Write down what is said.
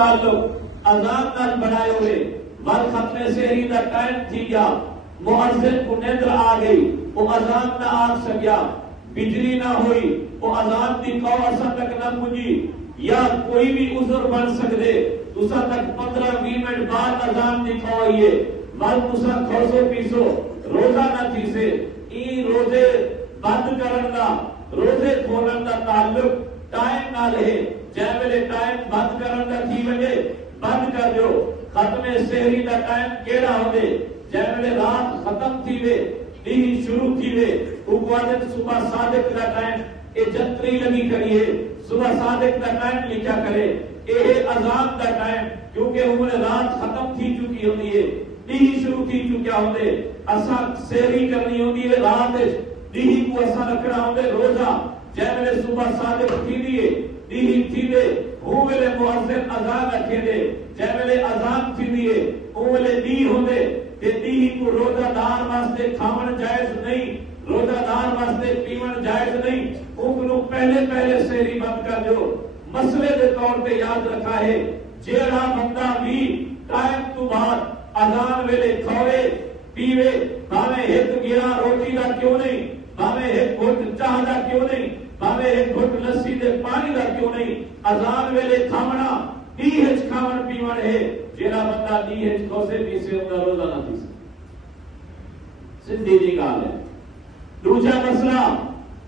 تعلق اذان نال بنائے ہوئے ول ختم سحری دا ٹائم تھی گیا مؤذن کو نیندر آ گئی وہ اذان نہ آ سکیا بجلی نہ ہوئی وہ اذان دی کو اساں تک نہ پہنچی یا کوئی بھی عذر بن سکدے تساں تک 15-20 منٹ بعد اذان دی کو آئی ہے ول تساں کھوسو پیسو روزہ نہ تھی سے ای روزے بند کرن دا روزے کھولن دا تعلق ٹائم نال ہے جے ویلے ٹائم بند کرن دا تھی وجے بند کر دیو ختم سحری دا ٹائم کیڑا ہوندے جے ویلے رات ختم تھی وے دن شروع تھی وے اوپر صبح صادق دا ٹائم اے جنتری لگی کریے صبح صادق دا ٹائم لکھا کرے اے اذان دا ٹائم کیونکہ عمر رات ختم تھی چکی ہوندی ہے دن شروع تھی چکیا ہوندے اساں سحری کرنی ہوندی ہے رات دن کو اساں رکھنا ہوندے روزہ جے ویلے صبح صادق تھی دیے دن تھی وے او ویلے مؤذن اذان رکھے دے جے ویلے اذان تھی دیے او ویلے دی ہوندے تے دی کو روزہ دار واسطے کھاون جائز نہیں روزہ دار واسطے پیون جائز نہیں او پہلے سحری بند کر دیو مسئلے دے طور پہ یاد رکھا ہے جیڑا بندہ بھی ٹائم تو بعد اذان ویلے کھوے پیوے بھاویں ایک گرا روٹی دا کیوں نہیں بھاویں ایک گھٹ چاہ دا کیوں نہیں بھاویں ایک گھٹ لسی دے پانی دا کیوں نہیں اذان ویلے کھاونا دی ہچ کھاون پیون ہے جیڑا بندہ دی ہچ کھوسے پیسے اوندا روزہ نہ تھی سندھی دی گال ہے دوجا مسئلہ